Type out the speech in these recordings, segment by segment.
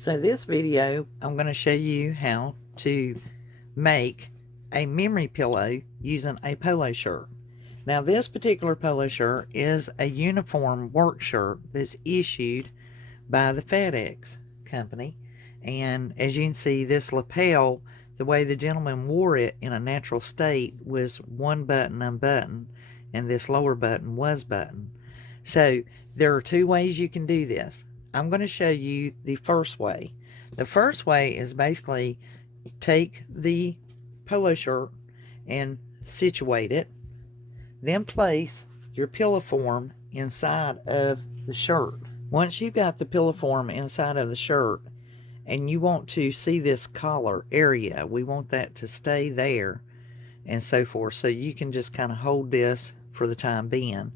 So this video, I'm going to show you how to make a memory pillow using a polo shirt. Now this particular polo shirt is a uniform work shirt that's issued by the FedEx company. And as you can see, this lapel, the way the gentleman wore it in a natural state, was one button unbuttoned and this lower button was buttoned. So there are two ways you can do this. I'm going to show you the first way. The first way is basically take the polo shirt and situate it, then place your pillow form inside of the shirt. Once you've got the pillow form inside of the shirt and you want to see this collar area, we want that to stay there and so forth, so you can just kind of hold this for the time being.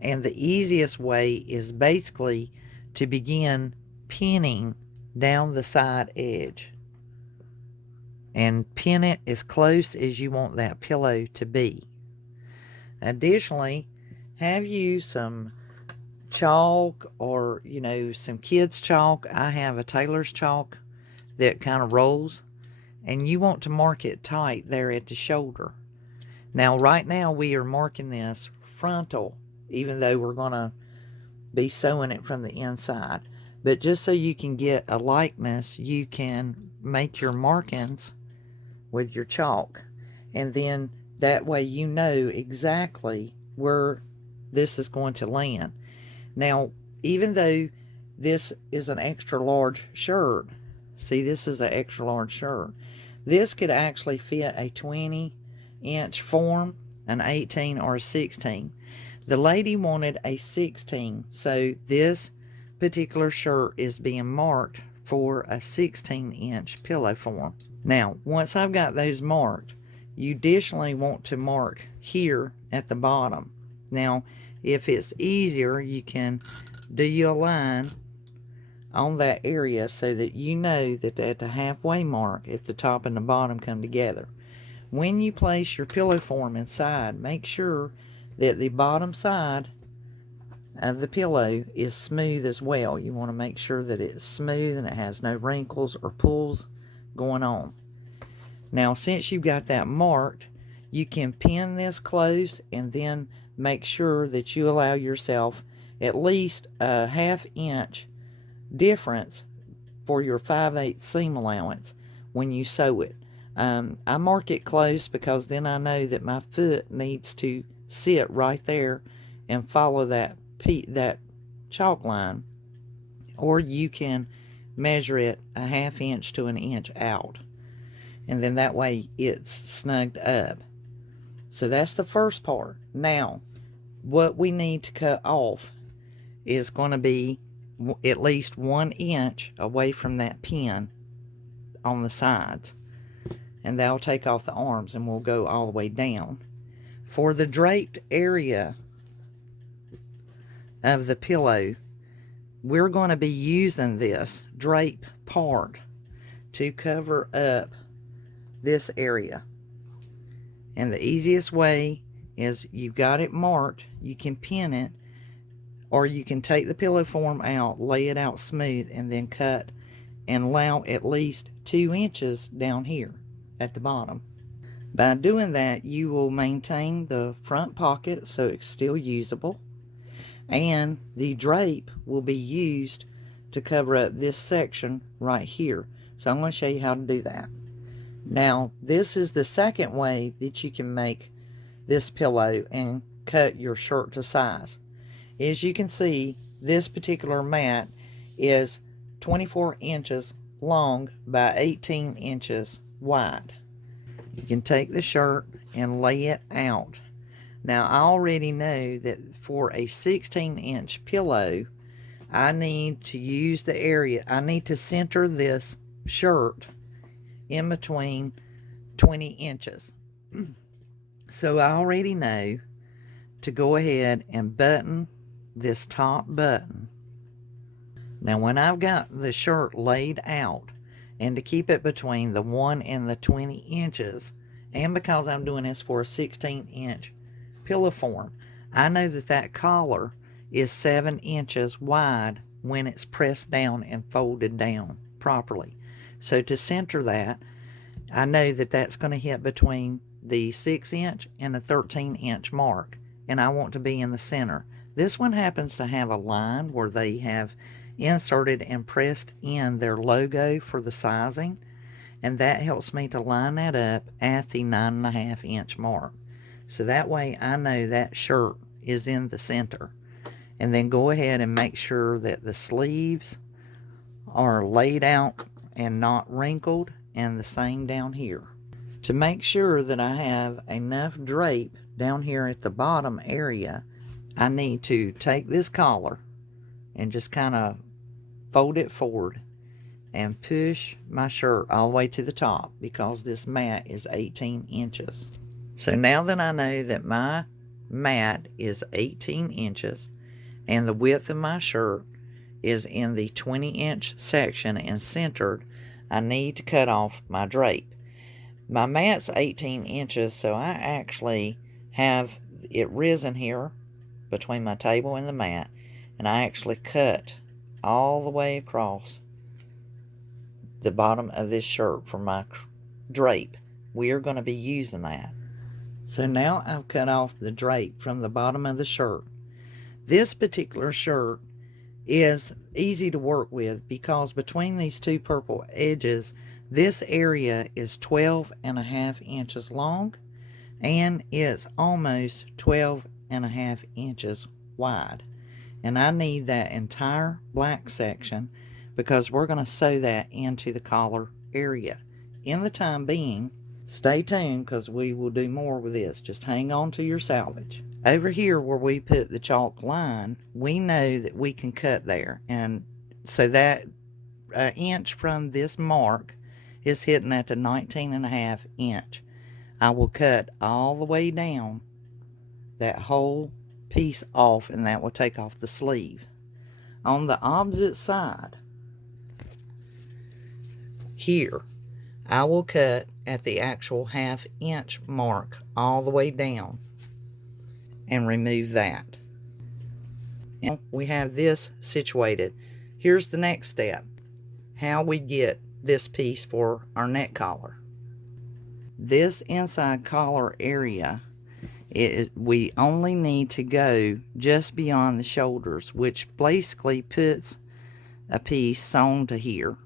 And the easiest way is basically to begin pinning down the side edge and pin it as close as you want that pillow to be. Additionally, have you some chalk or some kids chalk. I have a tailor's chalk that kind of rolls, and you want to mark it tight there at the shoulder. Now right now we are marking this frontal, even though we're going to be sewing it from the inside. But just so you can get a likeness, you can make your markings with your chalk, and then that way you know exactly where this is going to land. Now, even though this is an extra large shirt, see, this is an extra large shirt, this could actually fit a 20-inch form, an 18 or a 16. The lady wanted a 16, so this particular shirt is being marked for a 16-inch pillow form. Now, once I've got those marked, you additionally want to mark here at the bottom. Now, if it's easier, you can do your line on that area so that you know that at the halfway mark, if the top and the bottom come together. When you place your pillow form inside, make sure that the bottom side of the pillow is smooth as well. You want to make sure that it's smooth and it has no wrinkles or pulls going on. Now, since you've got that marked, you can pin this close and then make sure that you allow yourself at least a ½ inch difference for your 5/8 seam allowance when you sew it. I mark it close because then I know that my foot needs to sit right there and follow that chalk line, or you can measure it a ½ inch to an inch out, and then that way it's snugged up. So that's the first part. Now, what we need to cut off is going to be at least 1 inch away from that pin on the sides, and that'll take off the arms, and we'll go all the way down. For the draped area of the pillow, we're going to be using this drape part to cover up this area. And the easiest way is, you've got it marked, you can pin it, or you can take the pillow form out, lay it out smooth, and then cut and allow at least 2 inches down here at the bottom. By doing that, you will maintain the front pocket so it's still usable, and the drape will be used to cover up this section right here. So I'm going to show you how to do that. Now, this is the second way that you can make this pillow and cut your shirt to size. As you can see, this particular mat is 24 inches long by 18 inches wide. You can take the shirt and lay it out. Now, I already know that for a 16-inch pillow, I need to use the area, I need to center this shirt in between 20 inches. So I already know to go ahead and button this top button. Now, when I've got the shirt laid out, and to keep it between the 1 and the 20 inches, and because I'm doing this for a 16-inch pillow form, I know that that collar is 7 inches wide when it's pressed down and folded down. properly. So to center that, I know that that's going to hit between the 6-inch and the 13-inch mark, and I want to be in the center. This one happens to have a line where they have inserted and pressed in their logo for the sizing, and that helps me to line that up at the 9.5-inch mark. So that way I know that shirt is in the center. And then go ahead and make sure that the sleeves are laid out and not wrinkled, and the same down here. To make sure that I have enough drape down here at the bottom area, I need to take this collar and just kind of fold it forward and push my shirt all the way to the top, because this mat is 18 inches. So now that I know that my mat is 18 inches and the width of my shirt is in the 20-inch section and centered, I need to cut off my drape. My mat's 18 inches, so I actually have it risen here between my table and the mat, and I actually cut all the way across the bottom of this shirt for my drape. We are going to be using that. So now I've cut off the drape from the bottom of the shirt. This particular shirt is easy to work with because between these two purple edges, this area is 12.5 inches long and it's almost 12.5 inches wide. And I need that entire black section because we're going to sew that into the collar area. In the time being, stay tuned because we will do more with this. Just hang on to your salvage. Over here where we put the chalk line, we know that we can cut there. And so that inch from this mark is hitting at the 19.5 inch. I will cut all the way down that whole piece off, and that will take off the sleeve. On the opposite side, here, I will cut at the actual 1/2 inch mark all the way down and remove that. And we have this situated. Here's the next step, how we get this piece for our neck collar. This inside collar area, we only need to go just beyond the shoulders, which basically puts a piece sewn to here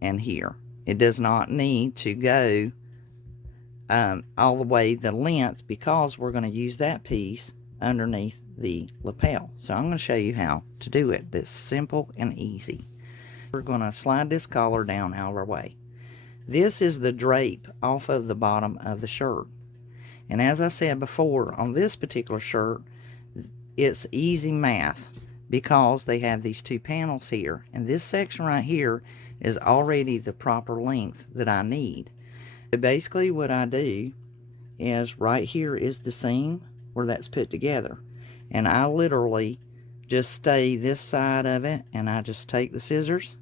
and here. It does not need to go all the way the length, because we're going to use that piece underneath the lapel. So I'm going to show you how to do it. It's simple and easy. We're going to slide this collar down out of our way. This is the drape off of the bottom of the shirt. And as I said before, on this particular shirt, it's easy math because they have these two panels here. And this section right here is already the proper length that I need. So basically what I do is right here is the seam where that's put together. And I literally just stay this side of it, and I just take the scissors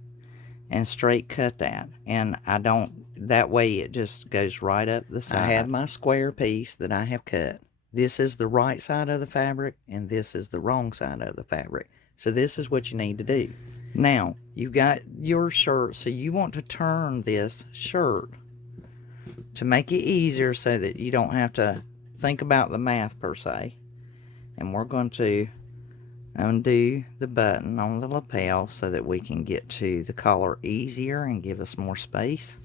and straight cut that. And I don't, that way it just goes right up the side. I have my square piece that I have cut. This is the right side of the fabric, and this is the wrong side of the fabric. So this is what you need to do. Now, you've got your shirt, so you want to turn this shirt to make it easier so that you don't have to think about the math per se. And we're going to undo the button on the lapel so that we can get to the collar easier and give us more space.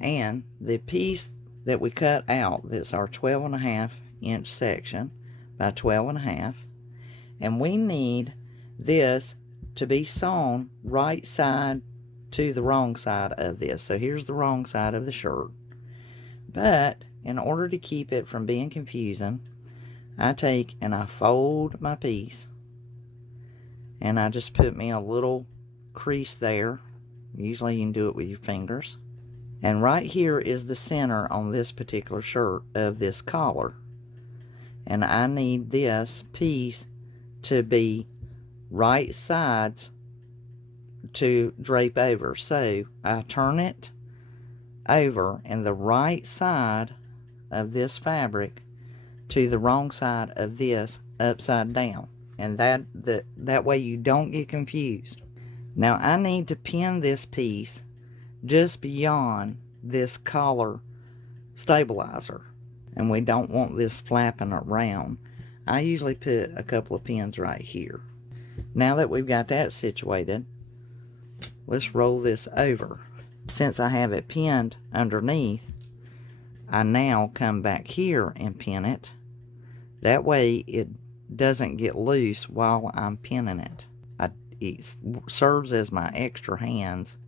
And the piece that we cut out, that's our 12.5 inch section by 12.5, and we need this to be sewn right side to the wrong side of this. So here's the wrong side of the shirt. But in order to keep it from being confusing, I take and I fold my piece, and I just put me a little crease there. Usually you can do it with your fingers. And right here is the center on this particular shirt of this collar. And I need this piece to be right sides to drape over. So I turn it over, and the right side of this fabric to the wrong side of this upside down. And that way you don't get confused. Now I need to pin this piece just beyond this collar stabilizer, and we don't want this flapping around. I usually put a couple of pins right here. Now that we've got that situated, let's roll this over. Since I have it pinned underneath, I now come back here and pin it. That way it doesn't get loose while I'm pinning it. It serves as my extra hands.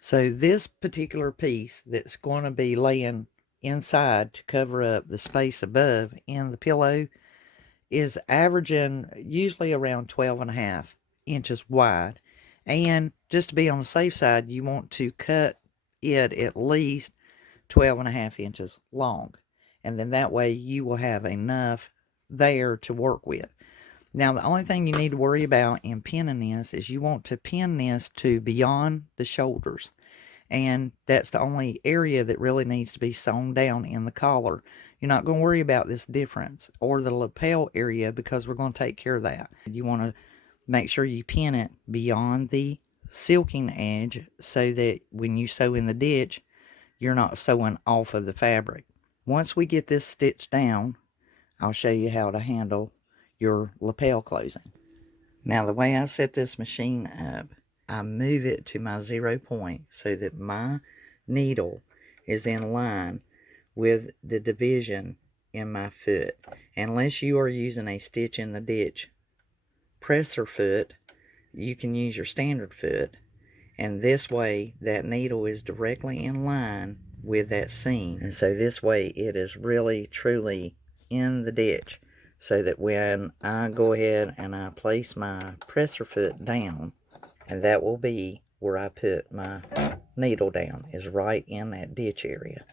So this particular piece that's going to be laying inside to cover up the space above in the pillow is averaging usually around 12.5 inches wide. And just to be on the safe side, you want to cut it at least 12.5 inches long. And then that way you will have enough there to work with. Now, the only thing you need to worry about in pinning this is you want to pin this to beyond the shoulders. And that's the only area that really needs to be sewn down in the collar. You're not going to worry about this difference or the lapel area because we're going to take care of that. You want to make sure you pin it beyond the silking edge so that when you sew in the ditch, you're not sewing off of the fabric. Once we get this stitched down, I'll show you how to handle your lapel closing. Now, the way I set this machine up, I move it to my 0 point so that my needle is in line with the division in my foot. Unless you are using a stitch in the ditch presser foot, you can use your standard foot, and this way that needle is directly in line with that seam, and so this way it is really truly in the ditch, so that when I go ahead and I place my presser foot down, and that will be where I put my needle down, is right in that ditch area.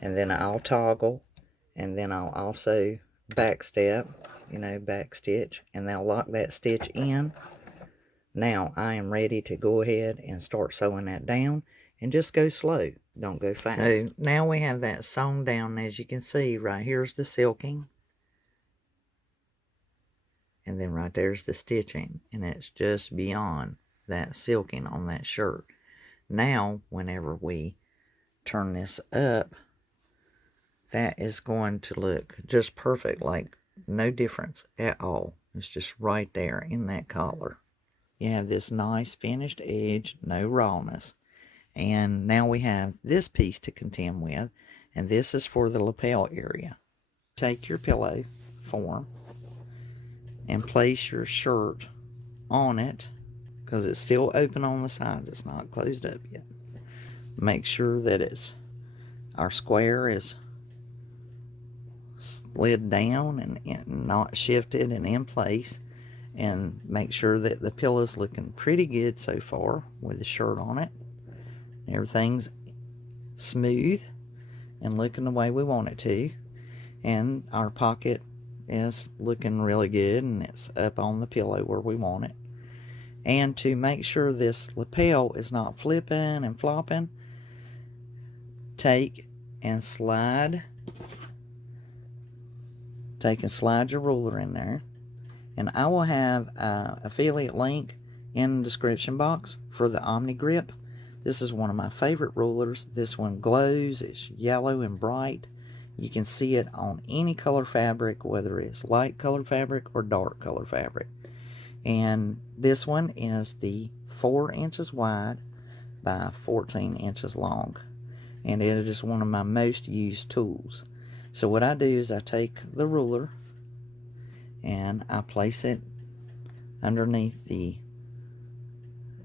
And then I'll toggle, and then I'll also back step, back stitch, and I'll lock that stitch in. Now I am ready to go ahead and start sewing that down, and just go slow, don't go fast. So now we have that sewn down. As you can see, right here's the silking, and then right there's the stitching, and it's just beyond that silking on that shirt. Now whenever we turn this up, that is going to look just perfect, like no difference at all. It's just right there in that collar. You have this nice finished edge, no rawness. And now we have this piece to contend with, and this is for the lapel area. Take your pillow form and place your shirt on it, because it's still open on the sides. It's not closed up yet. Make sure that our square is slid down and not shifted and in place, and make sure that the pillow's looking pretty good so far with the shirt on it. Everything's smooth and looking the way we want it to, and our pocket is looking really good, and it's up on the pillow where we want it. And to make sure this lapel is not flipping and flopping, take and slide your ruler in there, and I will have an affiliate link in the description box for the Omni Grip. This is one of my favorite rulers. This one glows. It's yellow and bright. You can see it on any color fabric, whether it's light color fabric or dark color fabric. And this one is the 4 inches wide by 14 inches long, and it is one of my most used tools. So what I do is I take the ruler and I place it underneath the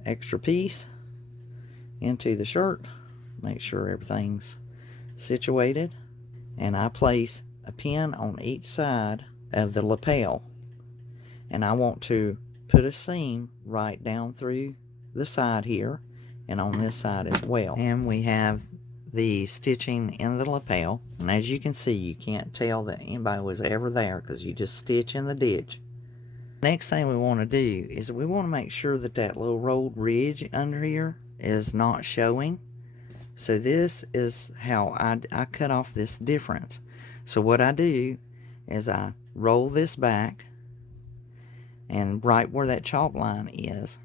extra piece into the shirt, make sure everything's situated, and I place a pin on each side of the lapel, and I want to put a seam right down through the side here and on this side as well. And we have the stitching in the lapel, and as you can see, you can't tell that anybody was ever there because you just stitch in the ditch. Next thing we want to do is we want to make sure that that little rolled ridge under here is not showing. So this is how I cut off this difference. So what I do is I roll this back, and right where that chalk line is,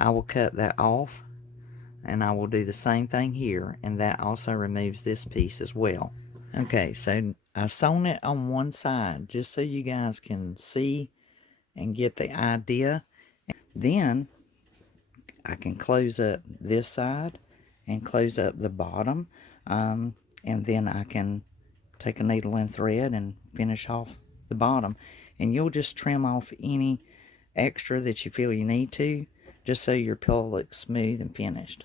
I will cut that off, and I will do the same thing here, and that also removes this piece as well. Okay, so I sewn it on one side just so you guys can see and get the idea. Then I can close up this side and close up the bottom, and then I can take a needle and thread and finish off the bottom. And you'll just trim off any extra that you feel you need to, just so your pillow looks smooth and finished.